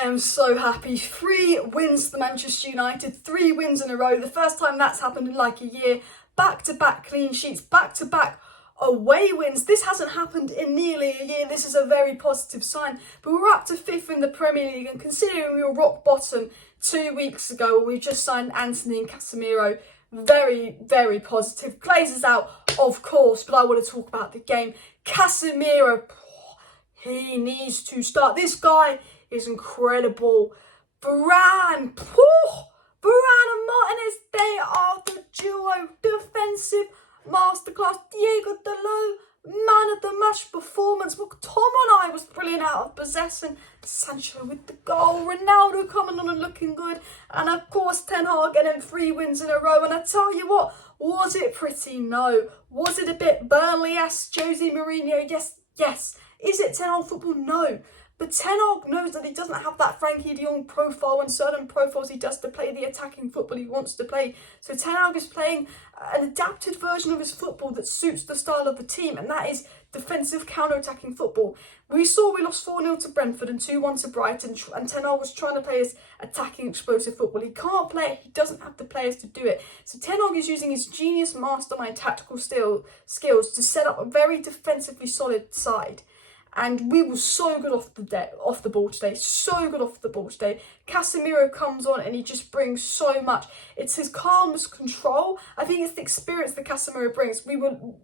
I am so happy. 3 wins for Manchester United, 3 wins in a row. The first time that's happened in like a year. Back-to-back clean sheets, back-to-back away wins. This hasn't happened in nearly a year. This is a very positive sign. But we're up to 5th in the Premier League, and considering we were rock bottom 2 weeks ago when we just signed Anthony and Casemiro, very, very positive. Glazers out, of course, but I want to talk about the game. Casemiro, he needs to start. This guy is incredible. Varane, Varane and Martinez, they are the duo. Defensive masterclass. Diego Dalot, man of the match performance. McTominay was brilliant out of possession. Sancho with the goal. Ronaldo coming on and looking good. And of course, Ten Hag getting 3 wins in a row. And I tell you what, was it pretty? No. Was it a bit Burnley-esque? Jose Mourinho? Yes. Is it Ten Hag football? No. But Ten Hag knows that he doesn't have that Frankie de Jong profile, and certain profiles he does to play the attacking football he wants to play. So Ten Hag is playing an adapted version of his football that suits the style of the team, and that is defensive counter-attacking football. We lost 4-0 to Brentford and 2-1 to Brighton, and Ten Hag was trying to play his attacking explosive football. He can't play it. He doesn't have the players to do it. So Ten Hag is using his genius mastermind tactical skills to set up a very defensively solid side. And we were so good off the ball today. So good off the ball today. Casemiro comes on and he just brings so much. It's his calmness, control. I think it's the experience that Casemiro brings.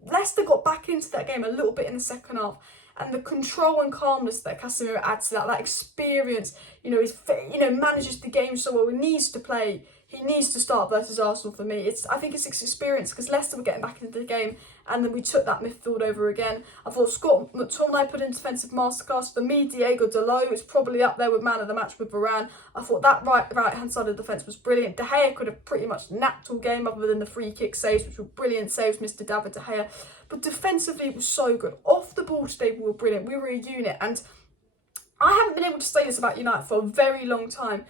Leicester got back into that game a little bit in the second half. And the control and calmness that Casemiro adds to that experience, manages the game so well. He needs to play. He needs to start versus Arsenal for me. I think it's his experience, because Leicester were getting back into the game and then we took that midfield over again. I thought Scott McTominay put in defensive masterclass. For me, Diego Dalot is probably up there with man of the match with Varane. I thought that right-hand side of the defence was brilliant. De Gea could have pretty much napped all game other than the free kick saves, which were brilliant saves, Mr. David De Gea. But defensively, it was so good. Off the ball today, we were brilliant. We were a unit. And I haven't been able to say this about United for a very long time.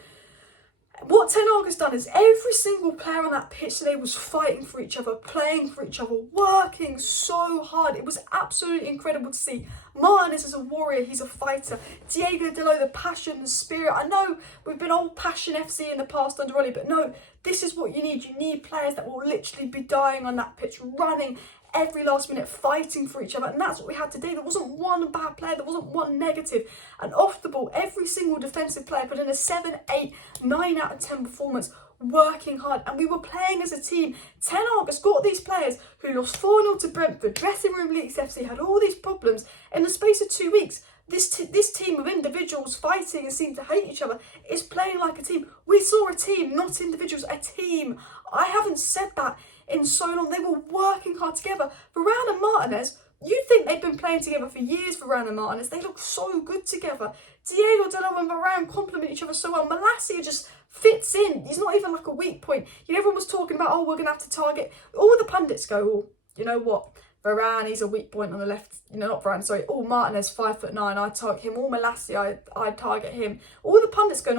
What Ten Hag has done is every single player on that pitch today was fighting for each other, playing for each other, working so hard. It was absolutely incredible to see. Martinez is a warrior, he's a fighter. Diego Dalot, the passion, the spirit. I know we've been old Passion FC in the past under Ollie, but no, this is what you need. You need players that will literally be dying on that pitch, running every last minute, fighting for each other, and that's what we had today. There wasn't one bad player, there wasn't one negative. And off the ball, every single defensive player put in a 7, 8, 9 out of 10 performance, working hard, and we were playing as a team. Ten Hag has got these players who lost 4-0 to Brentford, dressing room leaks FC, had all these problems in the space of 2 weeks. This team of individuals fighting and seem to hate each other is playing like a team. We saw a team, not individuals, a team. I haven't said that in so long. They were working hard together. Varane and Martinez, you think they've been playing together for years, Varane and Martinez. They look so good together. Diego Dalot and Varane complement each other so well. Malacia just fits in. He's not even like a weak point. Everyone was talking about, we're going to have to target. All the pundits go, you know what? Varane, he's a weak point on the left. Not Varane, sorry. Martinez, 5'9", I'd target him. Malacia, I'd target him. All the pundits going,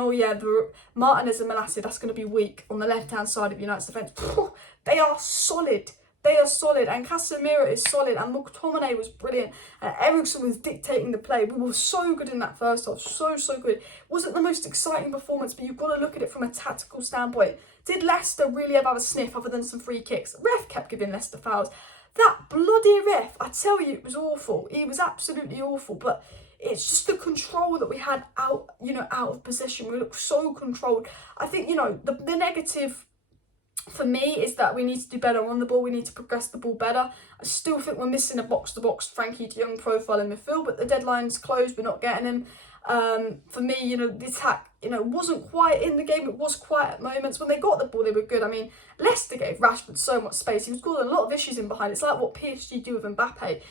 Martinez and Malacia, that's going to be weak on the left-hand side of United's defence. They are solid. They are solid. And Casemiro is solid. And McTominay was brilliant. And Eriksen was dictating the play. We were so good in that first half. So good. It wasn't the most exciting performance, but you've got to look at it from a tactical standpoint. Did Leicester really have a sniff other than some free kicks? Ref kept giving Leicester fouls. That bloody ref, I tell you, it was awful. He was absolutely awful. But it's just the control that we had out of possession. We looked so controlled. I think, the negative for me is that we need to do better on the ball. We need to progress the ball better. I still think we're missing a box-to-box Frankie de Jong profile in midfield, but the deadline's closed. We're not getting him. For me, the attack, wasn't quite in the game. It was quiet at moments. When they got the ball, they were good. I mean, Leicester gave Rashford so much space. He was causing a lot of issues in behind. It's like what PSG do with Mbappe.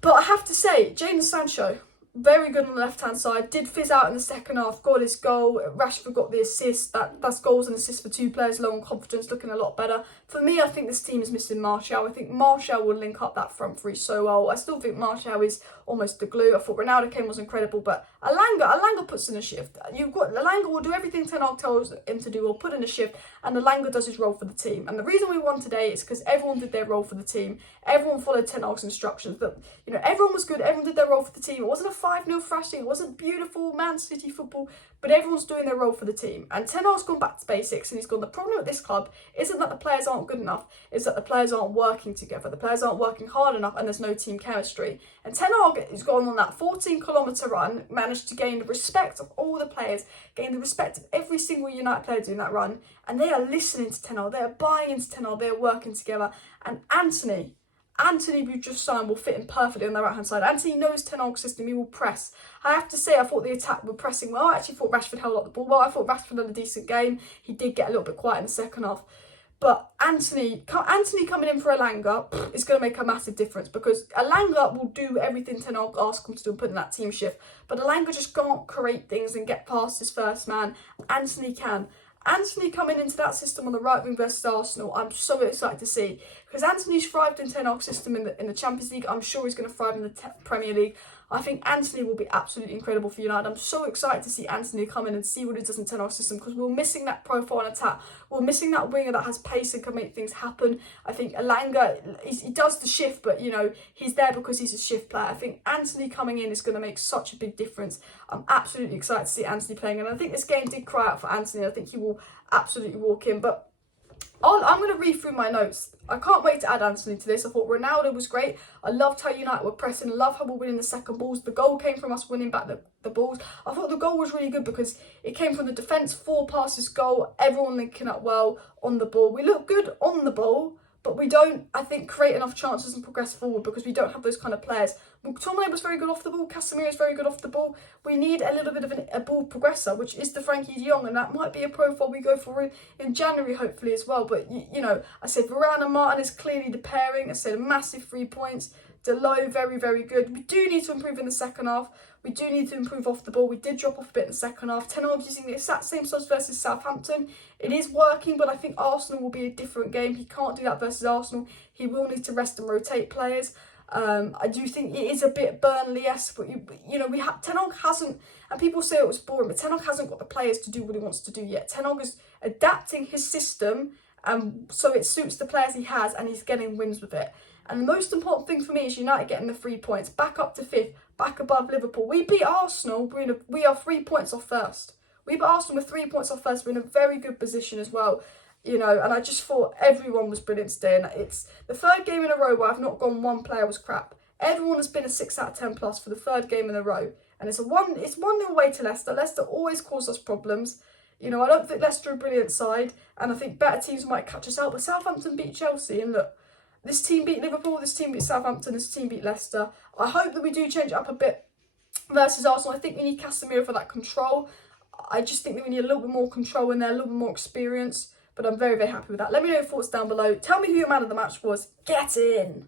But I have to say, Jadon Sancho, very good on the left-hand side. Did fizz out in the second half. Got his goal. Rashford got the assist. That's goals and assists for 2 players. Low on confidence, looking a lot better. For me, I think this team is missing Martial. I think Martial will link up that front three so well. I still think Martial is almost the glue. I thought Ronaldo came was incredible, but Elanga puts in a shift. Elanga will do everything Ten Hag tells him to do, or put in a shift, and Elanga does his role for the team. And the reason we won today is because everyone did their role for the team. Everyone followed Ten Hag's instructions. But everyone was good. Everyone did their role for the team. It wasn't a 5-0 thrashing. It wasn't beautiful Man City football, but everyone's doing their role for the team. And Ten Hag's gone back to basics, and he's gone, the problem with this club isn't that the players aren't good enough, it's that the players aren't working together. The players aren't working hard enough, and there's no team chemistry. And Ten Hag has gone on that 14-kilometre run, managed to gain the respect of all the players, gain the respect of every single United player doing that run, and they are listening to Ten Hag, they are buying into Ten Hag, they are working together. And Anthony, we've just signed, will fit in perfectly on the right-hand side. Anthony knows Ten Hag's system, he will press. I have to say, I thought the attack were pressing well. I actually thought Rashford held up the ball well. I thought Rashford had a decent game. He did get a little bit quiet in the second half. But Anthony coming in for Elanga is going to make a massive difference, because Elanga will do everything Ten Hag asks him to do and put in that team shift. But Elanga just can't create things and get past his first man. Anthony can. Anthony coming into that system on the right wing versus Arsenal, I'm so excited to see, because Anthony's thrived in Ten Hag's system in the Champions League. I'm sure he's going to thrive in the Premier League. I think Anthony will be absolutely incredible for United. I'm so excited to see Anthony come in and see what he does in Ten Hag's system, because we're missing that profile and attack. We're missing that winger that has pace and can make things happen. I think Elanga, he does the shift, but he's there because he's a shift player. I think Anthony coming in is going to make such a big difference. I'm absolutely excited to see Anthony playing, and I think this game did cry out for Anthony. I think he will absolutely walk in. But I'm going to read through my notes. I can't wait to add Anthony to this. I thought Ronaldo was great. I loved how United were pressing. I love how we're winning the second balls. The goal came from us winning back the balls. I thought the goal was really good because it came from the defence, 4 passes goal, everyone linking up well on the ball. We look good on the ball, but we don't, I think, create enough chances and progress forward because we don't have those kind of players. McTominay was very good off the ball. Casemiro is very good off the ball. We need a little bit of a ball progressor, which is the Frankie de Jong, and that might be a profile we go for in January, hopefully, as well. But, I said Varane and Martin is clearly the pairing. I said massive 3 points. Delo, very, very good. We do need to improve in the second half. We do need to improve off the ball. We did drop off a bit in the second half. Ten Hag using the exact same subs versus Southampton. It is working, but I think Arsenal will be a different game. He can't do that versus Arsenal. He will need to rest and rotate players. I do think it is a bit Burnley-esque, but Ten Hag hasn't, and people say it was boring, but Ten Hag hasn't got the players to do what he wants to do yet. Ten Hag is adapting his system, so it suits the players he has, and he's getting wins with it. And the most important thing for me is United getting the 3 points, back up to 5th, back above Liverpool. We beat Arsenal, we are 3 points off first. We beat Arsenal with 3 points off first. We're in a very good position as well. And I just thought everyone was brilliant today. And it's the 3rd game in a row where I've not gone one player was crap. Everyone has been a 6 out of 10 plus for the 3rd game in a row. And it's 1-0 away to Leicester. Leicester always cause us problems. I don't think Leicester are a brilliant side. And I think better teams might catch us out. But Southampton beat Chelsea. And look, this team beat Liverpool, this team beat Southampton, this team beat Leicester. I hope that we do change it up a bit versus Arsenal. I think we need Casemiro for that control. I just think that we need a little bit more control in there, a little bit more experience. But I'm very, very happy with that. Let me know your thoughts down below. Tell me who your man of the match was. Get in!